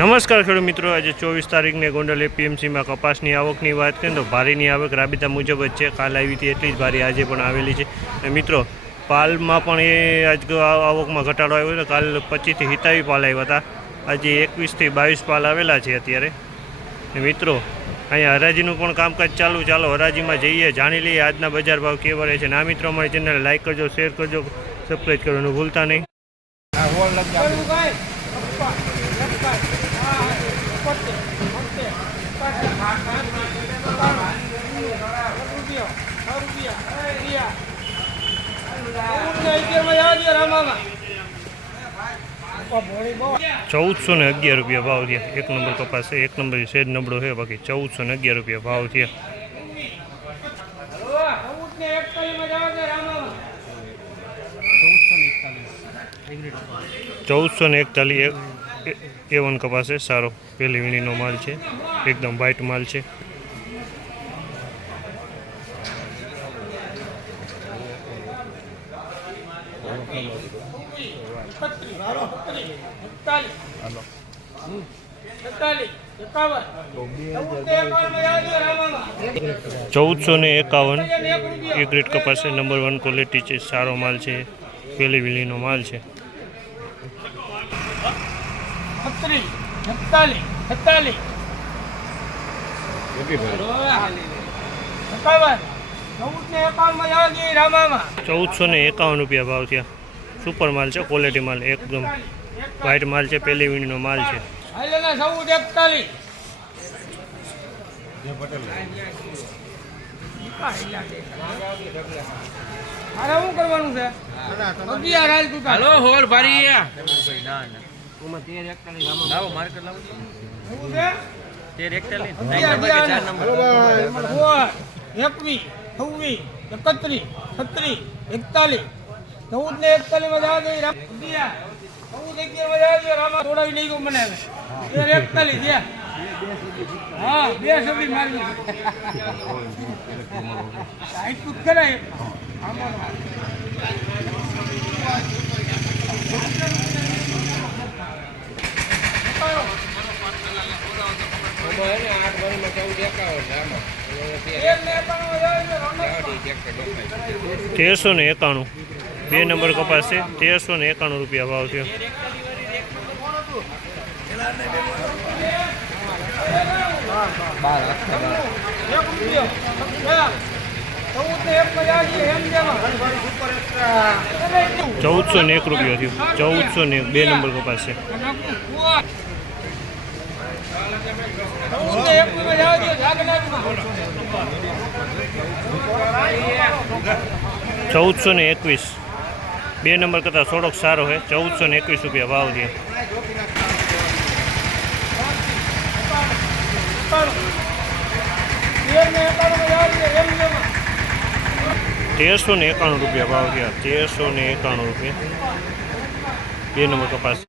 નમસ્કાર ખેડૂત મિત્રો આજે ચોવીસ તારીખને ગોંડલ એપીએમસીમાં કપાસની આવકની વાત કરીએ તો ભારીની આવક રાબેતા મુજબ જ છે. કાલ આવી હતી એટલી જ ભારી આજે પણ આવેલી છે. અને મિત્રો પાલમાં પણ એ આજ આ- આવકમાં ઘટાડો આવ્યો હતો કાલ પચીસથી હિતાવી પાલ આવ્યા હતા. આજે એકવીસથી બાવીસ પાલ આવેલા છે અત્યારે. ને મિત્રો અહીંયા હરાજીનું પણ કામકાજ ચાલુ. ચાલો હરાજીમાં જઈએ જાણી લઈએ આજના બજાર ભાવ કેવા રહે છે. ના આ મિત્રો અમારી ચેનલ લાઇક કરજો શેર કરજો સબસ્ક્રાઈબ કરવાનું ભૂલતા નહીં. ચૌદસો ને અગિયાર રૂપિયા ભાવ થયા એક નંબર કપાસ છે એક નંબર શેડ નબળો છે બાકી ચૌદસો ને અગિયાર રૂપિયા ભાવ થયા ચૌદસો ને એકતાલીસ એ વન કપાસ છે સારો પહેલી વીણીનો માલ છે એકદમ વ્હાઇટ માલ છે ચૌદસો ને એકાવન એ ગ્રેડ કપાસ છે નંબર વન ક્વોલિટી છે સારો માલ છે પહેલી વીણીનો માલ છે. ચૌદસો ને એકાવન રૂપિયા ભાવ થયા. સુપર માલ છે ક્વોલિટી માલ એકદમ વ્હાઇટ માલ છે પેલી વીણીનો માલ છે. હાલેલા એકતાલીસ શું કરવાનું છે? અગિયાર હાલ તું હાલો હોર ભારી શું છે? તેર એકતાલીસ. અગિયાર, અગિયાર. ચાર નંબર. સોળ, એકવીસ છવ્વીસ એકત્રીસ છત્રીસ એકતાલીસ. ચૌદ ને એકતાલીસમાં જવા અગિયાર. ચૌદ અગિયારમાં જવા દઈએ રામા. તોડાવી લઈ ગયો મને એકતાલીસ છે હા, બે સુધી મારી સાઈડ દઈએ રામા. તેરસો ને એકાણું. બે નંબર કપાસ છે. તેરસો ને એકાણું રૂપિયા ભાવ થયો. જેમાં. ચૌદસો ને એક રૂપિયો થયું. ચૌદસો ને બે નંબર કપાસ છે. ચૌદસો ને એકવીસ. બે નંબર કરતાં થોડોક સારો છે. ચૌદસો ને એકવીસ રૂપિયા ભાવ થયો તેરસો ને એકાણું રૂપિયા ભાવ થયા તેરસો ને એકાણું રૂપિયા. બે નંબર કપાસ.